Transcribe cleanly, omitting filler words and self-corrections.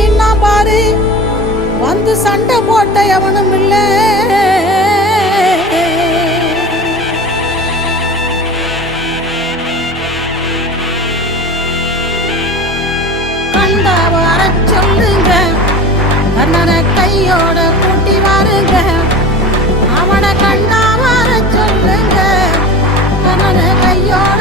நின்னா பாரு, வந்து சண்டை போட்ட எவனும் இல்ல. கண்டா வர சொல்லுங்க, கண்ணனை கையோட கூட்டி வாருங்க. அவனை கண்டா வர சொல்லுங்க, கண்ணனை கையோட